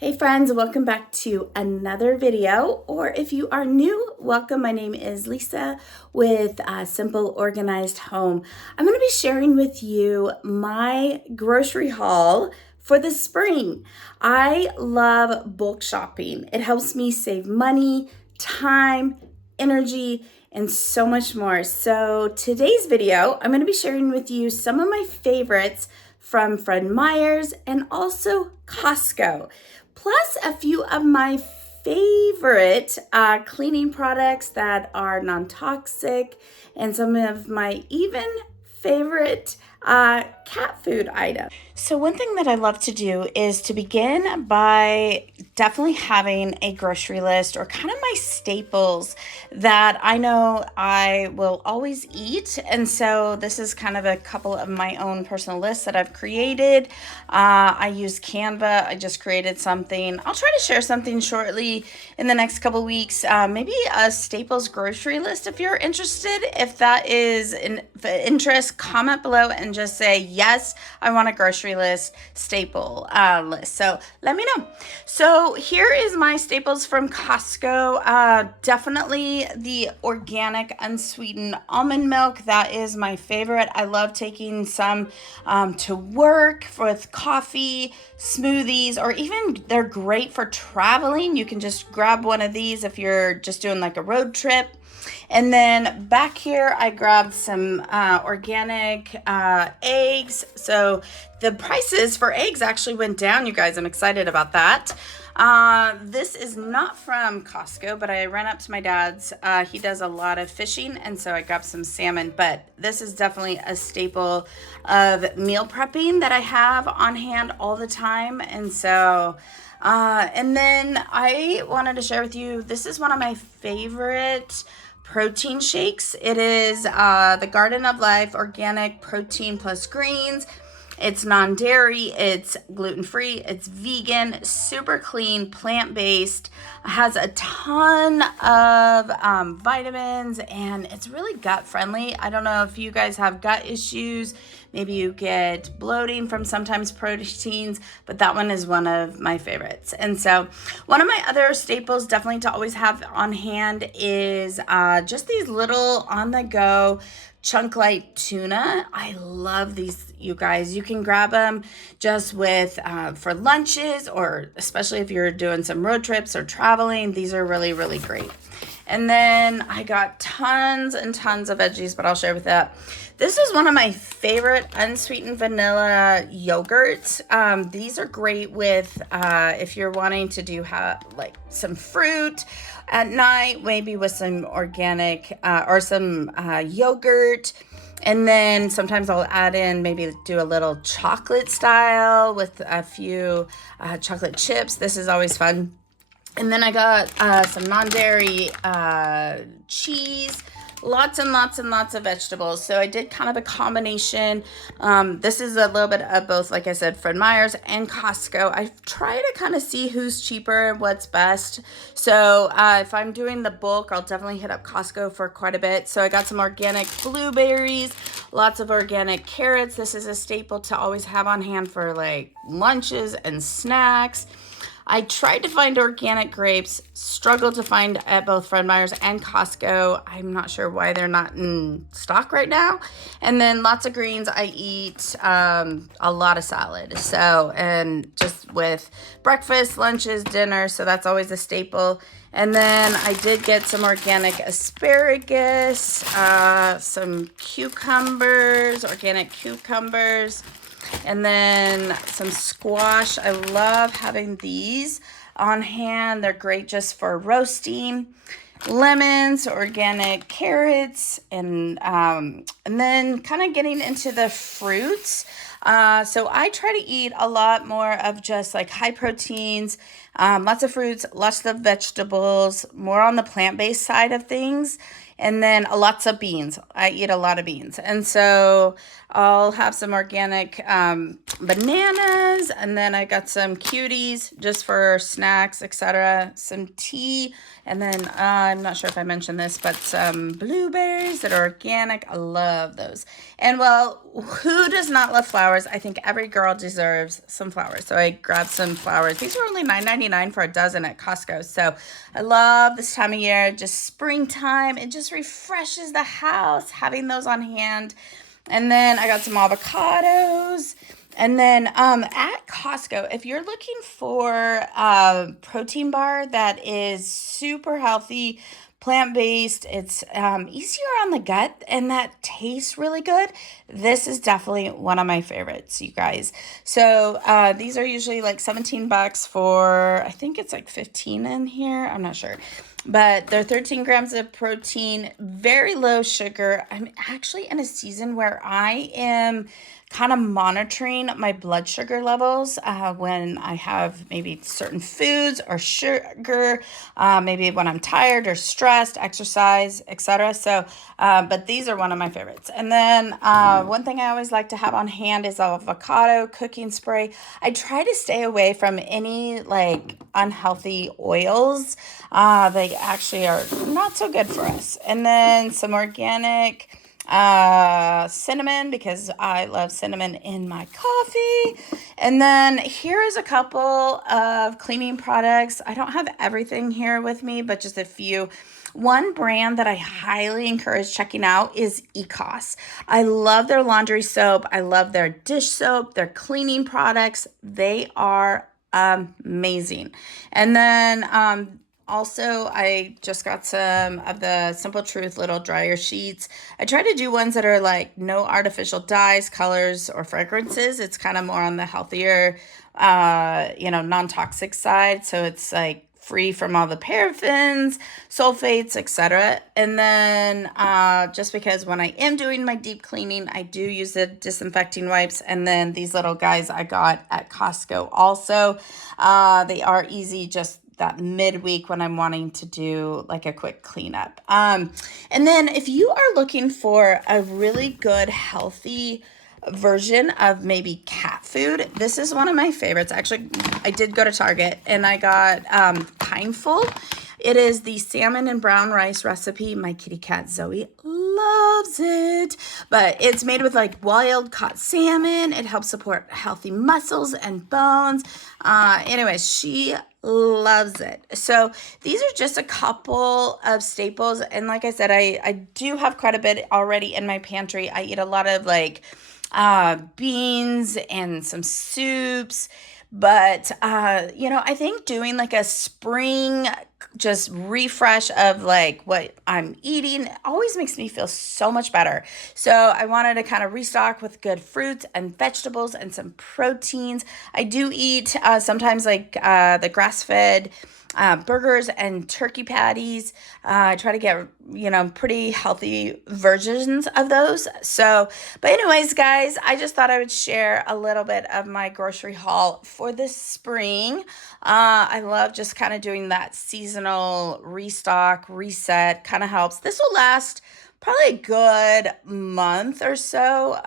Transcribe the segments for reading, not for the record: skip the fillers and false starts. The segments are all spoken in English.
Hey friends, welcome back to another video, or if you are new, welcome. My name is Lisa with Simple Organized Home. I'm going to be sharing with you my grocery haul for the spring. I love bulk shopping. It helps me save money, time, energy, and so much more. So today's video, I'm going to be sharing with you some of my favorites from Fred Meyer's and also Costco, plus a few of my favorite cleaning products that are non-toxic and some of my even favorite cat food items. So one thing that I love to do is to begin by definitely having a grocery list or kind of my staples that I know I will always eat. And so this is kind of a couple of my own personal lists that I've created. I use Canva. I just created something. I'll try to share something shortly in the next couple weeks. Maybe a staples grocery list if you're interested. If that is an interest, comment below and just say, yes, I want a grocery list staple list. So let me know. So here is my staples from Costco. Definitely the organic unsweetened almond milk. That is my favorite. I love taking some to work with coffee, smoothies, or even they're great for traveling. You can just grab one of these if you're just doing like a road trip. And then back here, I grabbed some organic eggs. So the prices for eggs actually went down, you guys. I'm excited about that. This is not from Costco, but I ran up to my dad's. He does a lot of fishing, and so I grabbed some salmon. But this is definitely a staple of meal prepping that I have on hand all the time. And so, and then I wanted to share with you, this is one of my favorite protein shakes. It is the Garden of Life organic protein plus greens. It's non-dairy, it's gluten-free, it's vegan, super clean, plant-based, has a ton of vitamins, and it's really gut-friendly. I don't know if you guys have gut issues. Maybe you get bloating from sometimes proteins, but that one is one of my favorites. And so one of my other staples definitely to always have on hand is just these little on-the-go chunk light tuna. I love these, you guys. You can grab them just with for lunches, or especially if you're doing some road trips or traveling. These are really, really great. And then I got tons and tons of veggies, but I'll share with that. This is one of my favorite unsweetened vanilla yogurts. These are great with if you're wanting to do like some fruit at night, maybe with some organic or some yogurt. And then sometimes I'll add in, maybe do a little chocolate style with a few chocolate chips. This is always fun. And then I got some non-dairy cheese, lots and lots and lots of vegetables. So I did kind of a combination. This is a little bit of both, like I said, Fred Meyer's and Costco. I try to kind of see who's cheaper and what's best. So if I'm doing the bulk, I'll definitely hit up Costco for quite a bit. So I got some organic blueberries, lots of organic carrots. This is a staple to always have on hand for like lunches and snacks. I tried to find organic grapes, struggled to find at both Fred Meyer's and Costco. I'm not sure why they're not in stock right now. And then lots of greens. I eat a lot of salad. So, and just with breakfast, lunches, dinner. So that's always a staple. And then I did get some organic asparagus, some cucumbers, organic cucumbers. And then some squash. I love having these on hand. They're great just for roasting. Lemons, organic carrots, and then kind of getting into the fruits. So I try to eat a lot more of just like high proteins, lots of fruits, lots of vegetables, more on the plant-based side of things. And then lots of beans. I eat a lot of beans. And so I'll have some organic bananas. And then I got some cuties just for snacks, etc. Some tea. And then I'm not sure if I mentioned this, but some blueberries that are organic. I love those. And well, who does not love flowers? flowers. I think every girl deserves some flowers. So I grabbed some flowers. These were only $9.99 for a dozen at Costco. So I love this time of year, just springtime. It just refreshes the house having those on hand. And then I got some avocados. And then at Costco, if you're looking for a protein bar that is super healthy, plant-based, it's easier on the gut, and that tastes really good, this is definitely one of my favorites, you guys. So these are usually like $17 for, I think it's like 15 in here. I'm not sure. But they're 13 grams of protein, very low sugar. I'm actually in a season where I am kind of monitoring my blood sugar levels when I have maybe certain foods or sugar, maybe when I'm tired or stressed, exercise, etc. So, but these are one of my favorites. And then one thing I always like to have on hand is avocado cooking spray. I try to stay away from any like unhealthy oils. They actually are not so good for us. And then some organic cinnamon, because I love cinnamon in my coffee. And then here is a couple of cleaning products. I don't have everything here with me, but just a few. One brand that I highly encourage checking out is Hice. I love their laundry soap. I love their dish soap, their cleaning products. They are amazing. And then also, I just got some of the Simple Truth little dryer sheets. I try to do ones that are like no artificial dyes, colors, or fragrances. It's kind of more on the healthier, non-toxic side. So it's like free from all the paraffins, sulfates, etc. And then just because when I am doing my deep cleaning, I do use the disinfecting wipes. And then these little guys I got at Costco also. They are easy, just that midweek when I'm wanting to do like a quick cleanup. And then if you are looking for a really good, healthy version of maybe cat food, this is one of my favorites. Actually, I did go to Target and I got Kindful. It is the salmon and brown rice recipe. My kitty cat Zoe loves it, but it's made with like wild caught salmon. It helps support healthy muscles and bones. Anyways, she loves it. So these are just a couple of staples. And like I said, I do have quite a bit already in my pantry. I eat a lot of like beans and some soups. But, I think doing like a spring just refresh of like what I'm eating always makes me feel so much better. So I wanted to kind of restock with good fruits and vegetables and some proteins. I do eat sometimes like the grass-fed burgers and turkey patties. I try to get, pretty healthy versions of those. So, but anyways, guys, I just thought I would share a little bit of my grocery haul for this spring. I love just kind of doing that seasonal restock, reset, kind of helps. This will last probably a good month or so.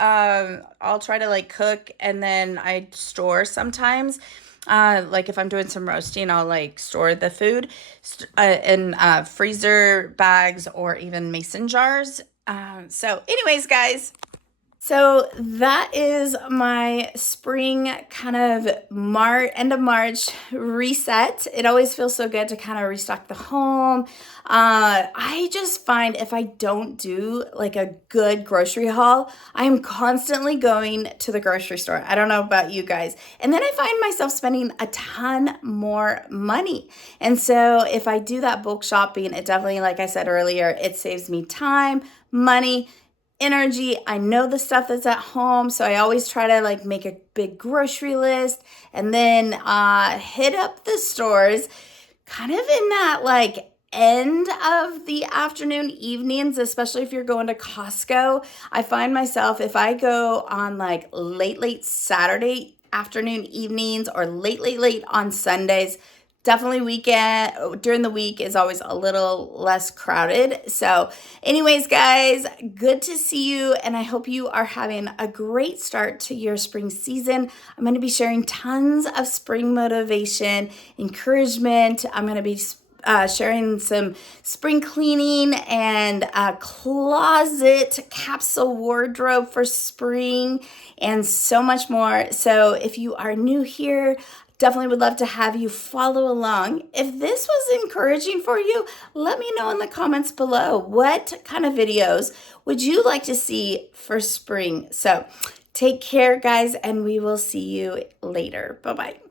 I'll try to like cook and then I store sometimes. Like if I'm doing some roasting, I'll like store the food in freezer bags or even mason jars. So anyways, guys, so that is my spring kind of end of March reset. It always feels so good to kind of restock the home. I just find if I don't do like a good grocery haul, I am constantly going to the grocery store. I don't know about you guys. And then I find myself spending a ton more money. And so if I do that bulk shopping, it definitely, like I said earlier, it saves me time, money, energy. I know the stuff that's at home, so I always try to like make a big grocery list and then hit up the stores kind of in that like end of the afternoon, evenings, especially if you're going to Costco. I find myself, if I go on like late Saturday afternoon, evenings, or late on Sundays, definitely weekend during the week is always a little less crowded. So anyways, guys, good to see you. And I hope you are having a great start to your spring season. I'm going to be sharing tons of spring motivation, encouragement. I'm going to be sharing some spring cleaning and a closet capsule wardrobe for spring and so much more. So if you are new here, definitely would love to have you follow along. If this was encouraging for you, let me know in the comments below. What kind of videos would you like to see for spring? So take care, guys, and we will see you later. Bye-bye.